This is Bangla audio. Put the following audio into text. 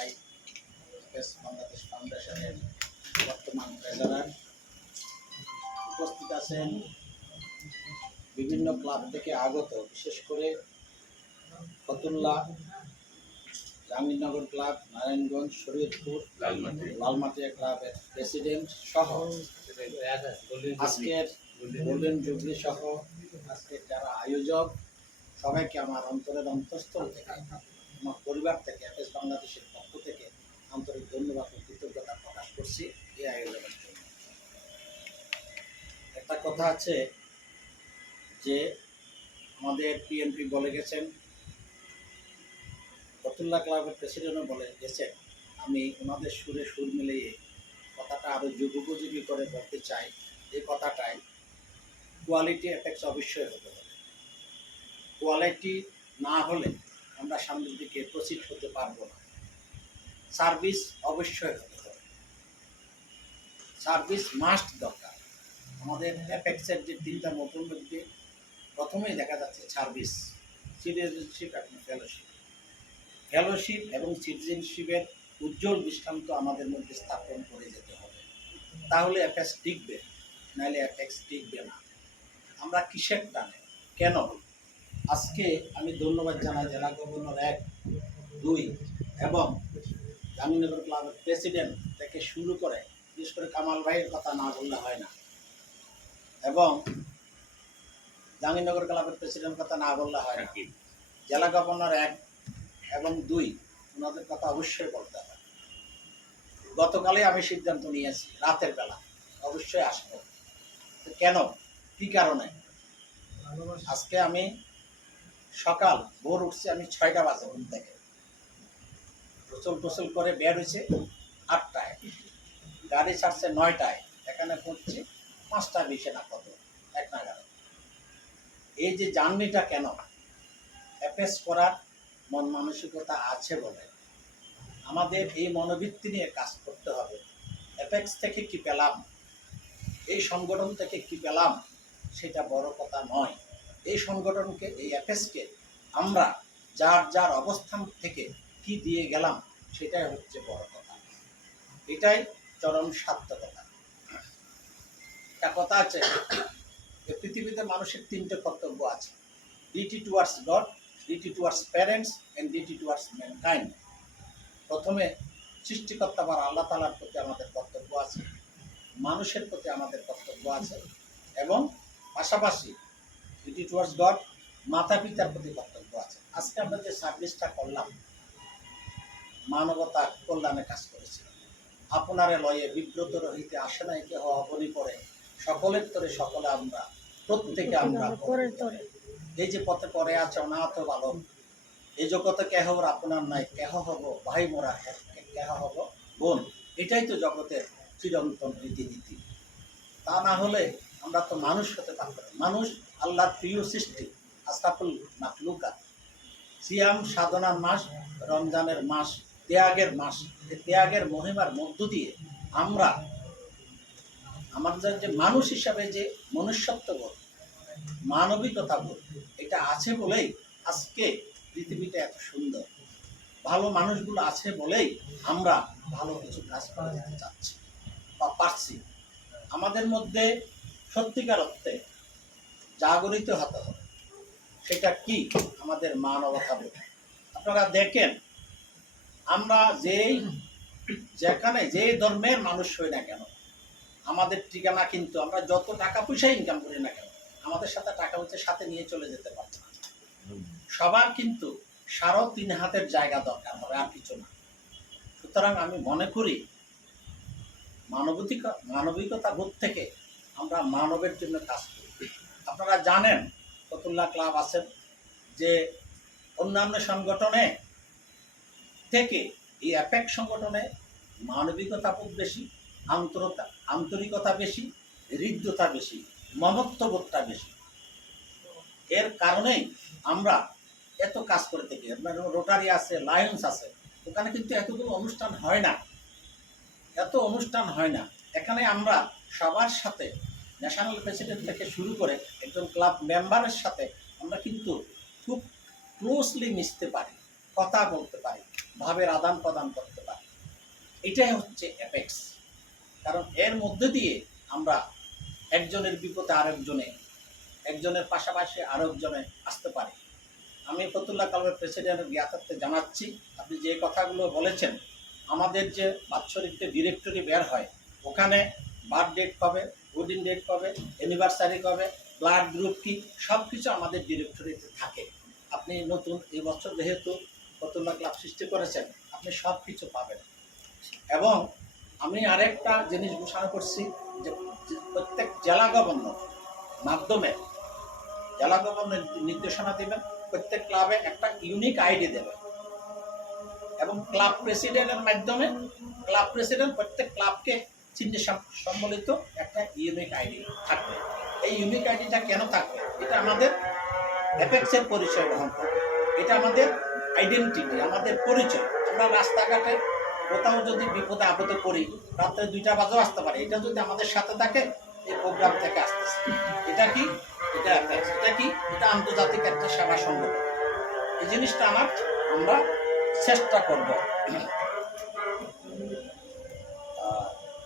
ভাই, বাংলাদেশ ফাউন্ডেশনের বর্তমান ট্রেজারার, উপস্থিত আছেন বিভিন্ন ক্লাব থেকে আগত, বিশেষ করে ফতুল্লা, জাহাঙ্গীরনগর ক্লাব, নারায়ণগঞ্জ, শরীয়তপুর, লালমাটিয়া ক্লাবের প্রেসিডেন্ট সহ আজকের গোল্ডেন জুবলি সহ আজকের যারা আয়োজক, সবাইকে আমার অন্তরের অন্তঃস্থল থেকে, আমার পরিবার থেকে, এফএস বাংলাদেশের পক্ষ থেকে আন্তরিক ধন্যবাদ ও কৃতজ্ঞতা প্রকাশ করছি এই আয়োজনের জন্য। একটা কথা আছে যে আমাদের পিএনপি বলে গেছেন, ফতুল্লা ক্লাবের প্রেসিডেন্টও বলে গেছেন, আমি ওনাদের সুরে সুর মিলিয়ে কথাটা আরও যুগোপযোগী করে বলতে চাই। এই কথাটাই কোয়ালিটি এফেক্টস অবশ্যই হতে হবে। কোয়ালিটি না হলে আমরা সামনের দিকে প্রসিড হতে পারবো না। সার্ভিস অবশ্যই হতে হবে, সার্ভিস মাস্ট দরকার। আমাদের এফেক্টসের যে তিনটা নতুন ব্যক্তি, প্রথমেই দেখা যাচ্ছে সার্ভিস, সিটিজেনশিপ এবং ফেলোশিপ। ফেলোশিপ এবং সিটিজেনশিপের উজ্জ্বল দৃষ্টান্ত আমাদের মধ্যে স্থাপন করে যেতে হবে, তাহলে এফেক্টস টিকবে, নাহলে এফেক্টস টিকবে না। আমরা কিসের টানে কেন? আজকে আমি ধন্যবাদ জানাই জেলা গভর্নর 1, 2 এবং জাহাঙ্গীরনগর ক্লাবের প্রেসিডেন্ট থেকে শুরু করে, বিশেষ করে কামাল ভাইয়ের কথা না বললে হয় না, এবং জাহাঙ্গীরনগর ক্লাবের প্রেসিডেন্ট কথা না বললে হয় না, জেলা গভর্নর 1 এবং 2 ওনাদের কথা অবশ্যই বলতে হবে। গতকালে আমি সিদ্ধান্ত নিয়েছি রাতের বেলা অবশ্যই আসবো। কেন, কি কারণে? আজকে আমি সকাল ভোর উঠছি, আমি 6টা বাজে ঘুম থেকে, গোসল করে বের হয়েছে 8টায়, গাড়ি ছাড়ছে 9টায়, এখানে পড়ছি 5টা 20 না কত 1 নাগাদ। এই যে জার্নিটা কেন? এফএস করার মন মানসিকতা আছে বলে আমাদের এই মনোবৃত্তি নিয়ে কাজ করতে হবে। এফেক্স থেকে কি পেলাম, এই সংগঠন থেকে কি পেলাম, সেটা বড় কথা নয়। এই সংগঠনকে, এই এফএসকে আমরা যার যার অবস্থান থেকে কি দিয়ে গেলাম, সেটাই হচ্ছে বড় কথা, এটাই চরম সার্থকতা। একটা কথা আছে, পৃথিবীতে মানুষের 3টে কর্তব্য আছে: duty towards god, duty towards parents and duty towards mankind. প্রথমে সৃষ্টিকর্তা বা আল্লাহ তাআলার প্রতি আমাদের কর্তব্য আছে, মানুষের প্রতি আমাদের কর্তব্য আছে, এবং পাশাপাশি ডিউটি টুয়ার্ডস গড, মাতা পিতার প্রতি কর্তব্য আছে। আজকে আমরা যে সার্ভিসটা করলাম, মানবতার কল্যাণে কাজ করেছি। আপনারে লয়ে বিব্রত রহিতে আসে নাই কেহ অবনি করে, সকলের তরে সকলে আমরা, প্রত্যেকে আমরা এই যে পথে পড়ে আছে অনাথ বালক, এই জগতে কেহ আপনার নাই, কেহ হব ভাই মোরা, কেহ হব বোন। এটাই তো জগতের চিরন্তন রীতিনীতি। তা না হলে আমরা তো মানুষ হতে পারতাম। মানুষ আল্লাহর প্রিয় সৃষ্টি, আশরাফুল মাখলুকাত। সিয়াম সাধনার মাস, রমজানের মাস, ত্যাগের মাস। এই ত্যাগের মহিমার মধ্য দিয়ে আমরা আমাদের যে মানুষ হিসাবে যে মনুষ্যত্ববোধ, মানবিকতা বোধ, এটা আছে বলেই আজকে পৃথিবীটা এত সুন্দর। ভালো মানুষগুলো আছে বলেই আমরা ভালো কিছু কাজ করে যেতে চাচ্ছি বা পারছি। আমাদের মধ্যে সত্যিকার অর্থে জাগরিত হতে হবে। সেটা কি? আমাদের মানবতা বোধ। আপনারা দেখেন, আমরা যেখানে যে ধর্মের মানুষ হই না কেন, আমাদের ঠিকানা কিন্তু আমরা যত টাকা পয়সা ইনকাম করি না কেন, আমাদের সাথে টাকা পয়সা সাথে নিয়ে চলে যেতে পারছে না। সবার কিন্তু 3.5 হাতের জায়গা দরকার হবে, আর কিছু না। সুতরাং আমি মনে করি মানবিকতা বোধ থেকে আমরা মানবের জন্য কাজ করি। আপনারা জানেন ফতুল্লা ক্লাব আছেন, যে অন্যান্য সংগঠনে থেকে এই অ্যাপেক সংগঠনে মানবিকতা বোধ বেশি, আন্তরিকতা বেশি, হৃদ্যতা বেশি, মমত্ববোধটা বেশি। এর কারণেই আমরা এত কাজ করে থাকি। আপনার রোটারি আছে, লায়ন্স আছে, ওখানে কিন্তু এতগুলো অনুষ্ঠান হয় না, এত অনুষ্ঠান হয় না। এখানে আমরা সবার সাথে, ন্যাশনাল প্রেসিডেন্ট থেকে শুরু করে একজন ক্লাব মেম্বারের সাথে আমরা কিন্তু খুব ক্লোজলি মিশতে পারি। কথা বলতে পারি, ভাবের আদান প্রদান করতে পারি। এটাই হচ্ছে অ্যাপেক্স। কারণ এর মধ্যে দিয়ে আমরা একজনের বিপদে আরেকজনে, একজনের পাশাপাশি আরেকজনে আসতে পারি। আমি ফতুল্লাহ ক্লাবের প্রেসিডেন্ট জ্ঞাতার্থে জানাচ্ছি, আপনি যে কথাগুলো বলেছেন, আমাদের যে বাৎসরিক ডিরেক্টরি বের হয়, ওখানে বার্থ ডেট কবে, ওয়েডিং ডেট কবে, অ্যানিভার্সারি কবে, ব্লাড গ্রুপ কী, সব কিছু আমাদের ডিরেক্টরিতে থাকে। আপনি নতুন এই বছর যেহেতু ফতুল্লাহ ক্লাব সৃষ্টি করেছেন, আপনি সব কিছু পাবেন। এবং আমি আরেকটা জিনিস ঘোষণা করছি যে প্রত্যেক জেলা গভর্নর মাধ্যমে, জেলা গভর্নর নির্দেশনা দেবেন, প্রত্যেক ক্লাবে একটা ইউনিক আইডি দেবে এবং ক্লাব প্রেসিডেন্টের মাধ্যমে ক্লাব প্রেসিডেন্ট প্রত্যেক ক্লাবকে চিহ্নে সম্বলিত একটা ইউনিক আইডি থাকবে। এই ইউনিক আইডিটা কেন থাকবে? এটা আমাদের অ্যাপেক্সের পরিচয় বহন করবে, এটা আমাদের আইডেন্টিটি, আমাদের পরিচয়। আমরা রাস্তাঘাটে কোথাও যদি বিপদে আপদে পড়ি, রাত্রে 2টা বাজেও আসতে পারে, এটা যদি আমাদের সাথে থাকে, এই প্রোগ্রাম থেকে আসতেছে। এটা কি? এটা অ্যাপেক্স। এটা কি? এটা আন্তর্জাতিক একটা সেবা সংগঠন। এই জিনিসটা আমরা চেষ্টা করব।